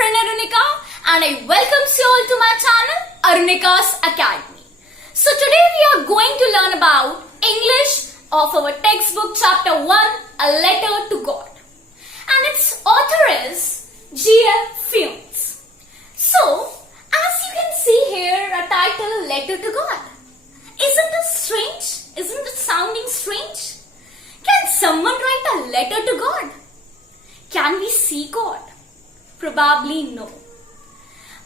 friend Arunika and I welcome you all to my channel ARUNIKA'S Academy. So today we are going to learn about English of our textbook chapter 1, A Letter to God. And its author is Ch1 Fuentes. So as you can see here, a title, Letter to God. Isn't it strange? Isn't it sounding strange? Can someone write a letter to God? Can we see God? Probably no.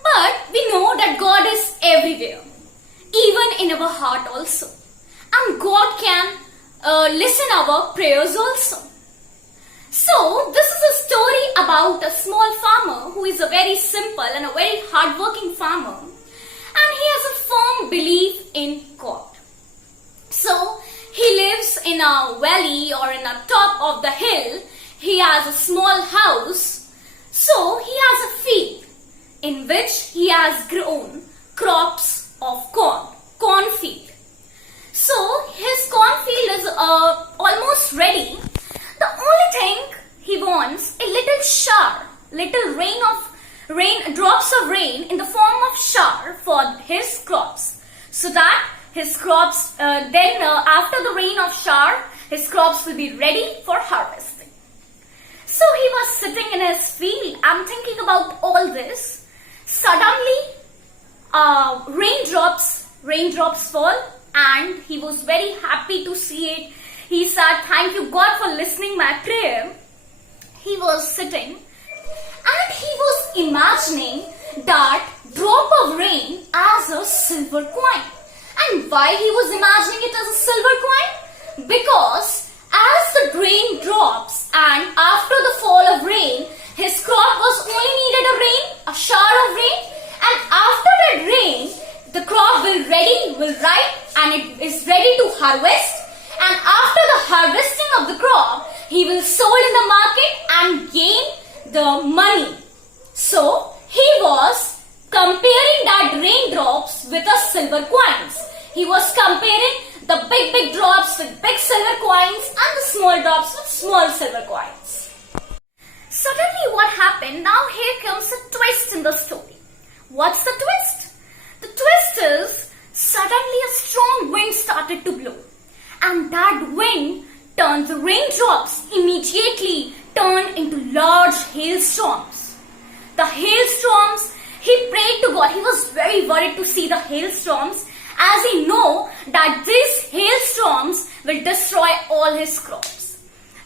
But we know that God is everywhere, even in our heart also. And God can listen our prayers also. So this is a story about a small farmer who is a very simple and a very hardworking farmer. And he has a firm belief in God. So he lives in a valley or in a top of the hill. He has a small house. So he has a field in which he has grown crops of corn field. So his cornfield is almost ready. The only thing he wants a little shower, drops of rain in the form of shower for his crops, so that his crops after the rain of shower, his crops will be ready for harvesting. So he was sitting in his field and thinking about all this. Suddenly, raindrops fall, and he was very happy to see it. He said, "Thank you God for listening my prayer." He was sitting and he was imagining that drop of rain as a silver coin. And why he was imagining it as a silver coin? Because as the rain drops and after the fall of rain, his crop was only needed a shower of rain, and after that rain, the crop will ripe and it is ready to harvest. And after the harvesting of the crop, he will sold in the market and gain the money. So he was comparing that raindrops with the silver coins. He was comparing the big drops with big silver coins and the small drops with small silver coins. Suddenly what happened? Now here comes a twist in the story. What's the twist? The twist is suddenly a strong wind started to blow. And that wind turned the raindrops immediately turned into large hailstorms. The hailstorms, he prayed to God. He was very worried to see the hailstorms, as he know that these hailstorms will destroy all his crops.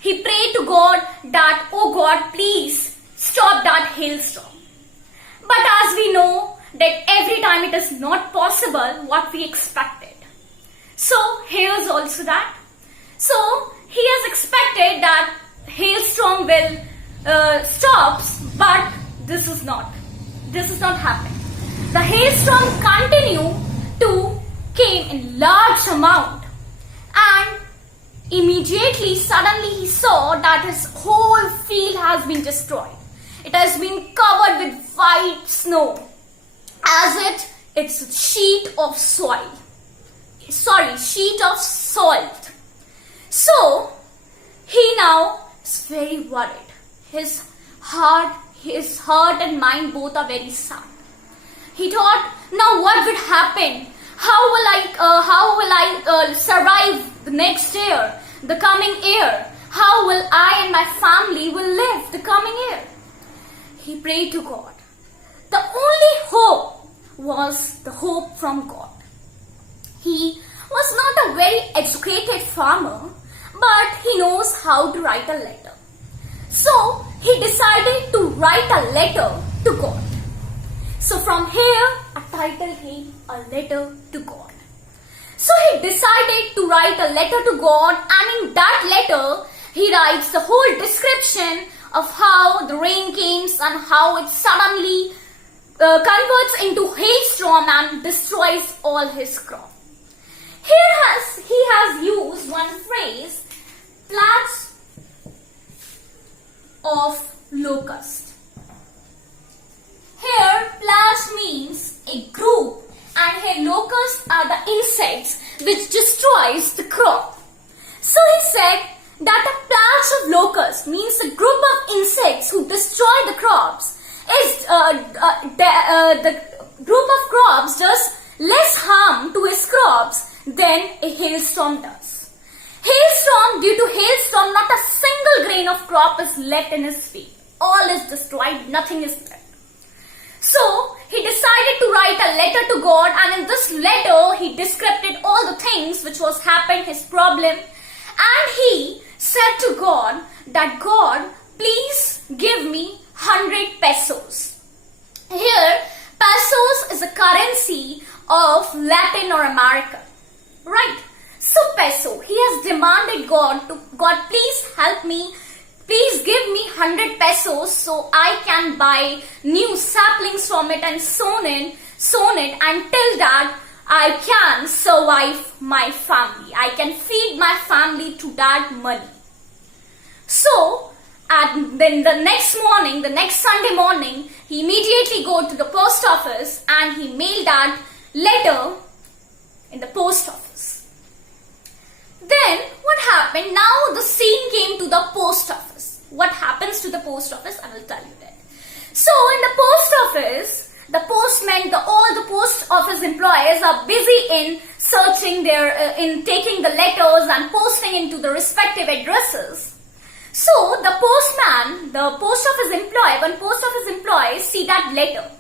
He prayed to God that, "Oh God, please stop that hailstorm." But as we know that every time it is not possible what we expected. So here's also that. So he has expected that hailstorm will stop, but this is not happening. The hailstorm continue to came in large amount, and immediately suddenly he saw that his whole field has been destroyed. It has been covered with white snow, as it's a sheet of salt. So he now is very worried. His heart and mind both are very sad. He thought, now what would happen? How will I survive the next year, the coming year? How will I and my family will live the coming year? He prayed to God. The only hope was the hope from God. He was not a very educated farmer, but he knows how to write a letter. So he decided to write a letter to God. So from here, a title came, A Letter to God. So he decided to write a letter to God, and in that letter, he writes the whole description of how the rain comes and how it suddenly converts into hailstorm and destroys all his crop. He has used one phrase, plagues of locust. Here, plagues means a group, and here locusts are the insects which destroys the crop. So he said that a plague of locusts means a group of insects who destroy the crops, the group of crops does less harm to his crops than a hailstorm does. Due to hailstorm, not a single grain of crop is left in his field. All is destroyed, nothing is left. So, he decided to write a letter to God, and in this letter, he described all the things which was happened, his problem, and he said to God that, God, please give me 100 pesos. Here, pesos is a currency of Latin or America, right? So peso, he has demanded God, please help me, please give me 100 pesos so I can buy new saplings from it and sown it, until that I can survive my family. I can feed my family to that money. So, and then the next Sunday morning, he immediately go to the post office and he mailed that letter in the post office. Then, what happened? Now the scene came to the post office. What happens to the post office? I will tell you that. So, in the post office, the postman, all the post office employees are busy in searching in taking the letters and posting into the respective addresses. So, the postman, one post office employee see that letter.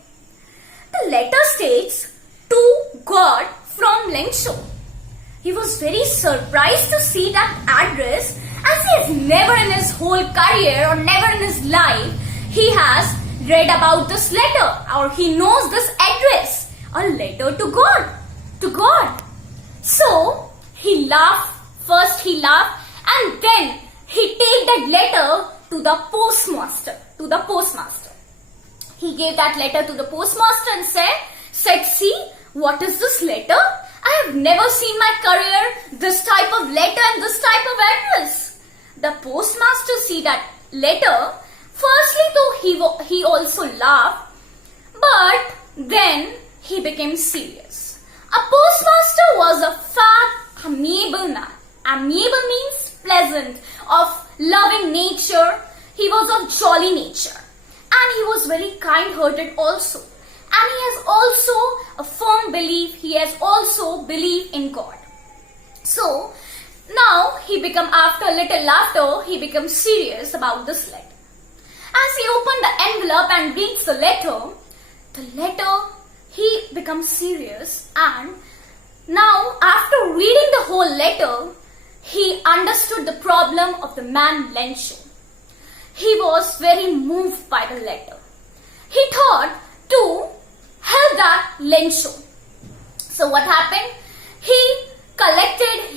The letter states, to God from Lensho. He was very surprised to see that address, as he has never in his whole career or never in his life, he has read about this letter or he knows this address, a letter to God. So, he laughed, and then he take that letter to the postmaster. He gave that letter to the postmaster and said, see, what is this letter? I have never seen in my career this type of letter and this type of address. The postmaster see that letter. Firstly, though, he also laughed, but then he became serious. A postmaster was a fat, amiable man. Amiable means pleasant, of loving nature. He was of jolly nature, and he was very kind-hearted also. And he has also a firm belief, he has also belief in God. So, now after a little laughter, he becomes serious about this letter. As he opened the envelope and reads the letter, he becomes serious, and now after reading the whole letter, he understood the problem of the man Lensho. He was very moved by the letter. He thought to help that Lensho. So what happened? He collected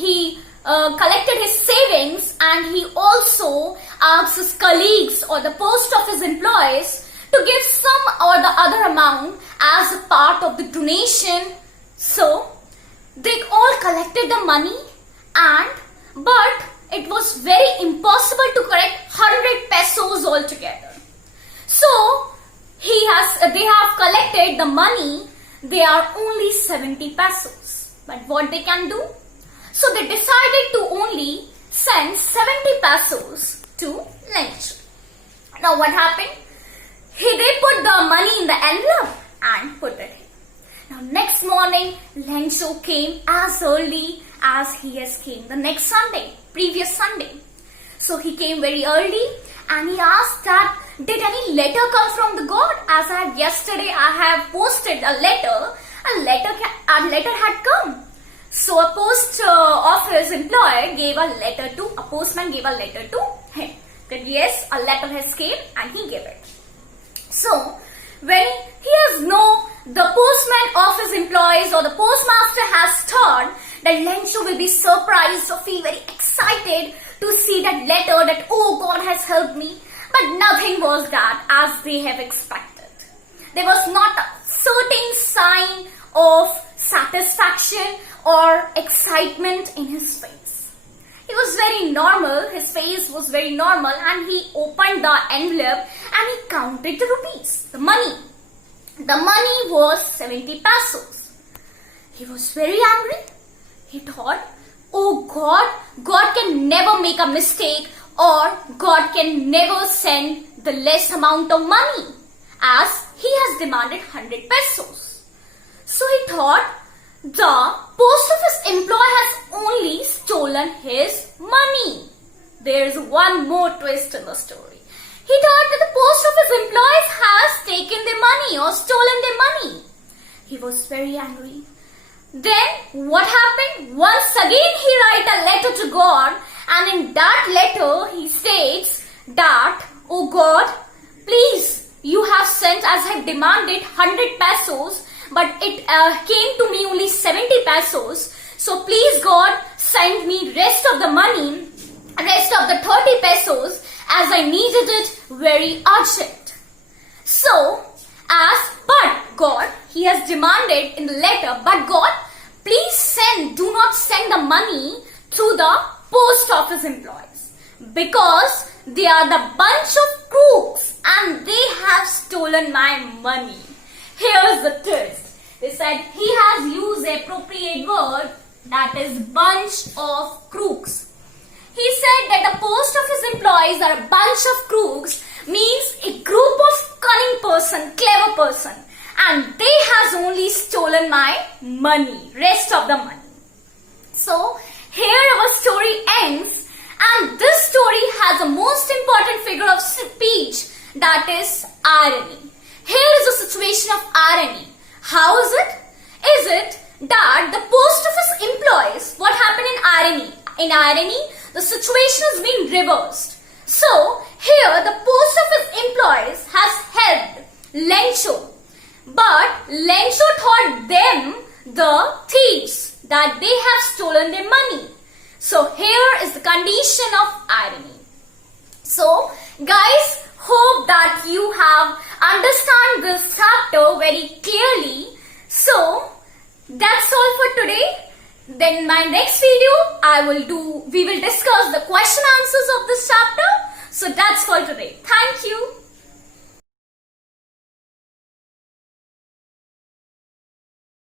his savings, and he also asked his colleagues or the post office employees to give some or the other amount as a part of the donation. So they all collected the money, but it was very impossible to collect 100 pesos altogether. So they have collected the money, they are only 70 pesos. But what they can do? So they decided to only send 70 pesos to Lensho. Now what happened? They put the money in the envelope and put it in. Now next morning, Lensho came as early as he has came the previous Sunday. So he came very early and he asked that, did any letter come from the God? As yesterday I have posted a letter letter had come. So a post office employee gave a postman gave a letter to him. That yes, a letter has came and he gave it. So when the postman office employees or the postmaster has thought that Lensho will be surprised or feel very excited to see that letter that, oh, God has helped me. But nothing was that as they have expected. There was not a certain sign of satisfaction or excitement in his face. He was very normal, his face was very normal, and he opened the envelope and he counted the rupees, the money. The money was 70 pesos. He was very angry. He thought, oh God can never make a mistake, or God can never send the less amount of money. as he has demanded 100 pesos. So he thought the post office employee has only stolen his money. There is one more twist in the story. He thought that the post office employee has taken their money or stolen their money. He was very angry. Then what happened? Once again he wrote a letter to God, and in that letter he states that, "Oh God, please, you have sent as I have demanded 100 pesos, but it came to me only 70 pesos. So please God, send me rest of the money, rest of the 30 pesos as I needed it very urgent." So, but God, he has demanded in the letter, "But God, please do not send the money to the post office employees, because they are the bunch of crooks and they have stolen my money." Here's the twist. They said he has used the appropriate word, that is bunch of crooks. He said that the post office employees are a bunch of crooks, means a group of cunning person, clever person, and they has only stolen my money, rest of the money. So here our story ends, and this story has a most important figure of speech, that is irony. Here is a situation of irony. How is it? Is it that the post office employees, what happened in irony? In irony, the situation has been reversed. So here the post office employees has helped Lencho, but Lencho thought them the thieves, that they have stolen their money. So here is the condition of irony. So guys, hope that you have understand this chapter very clearly. So that's all for today. Then my next video we will discuss the question answers of this chapter. So that's for today. Thank you.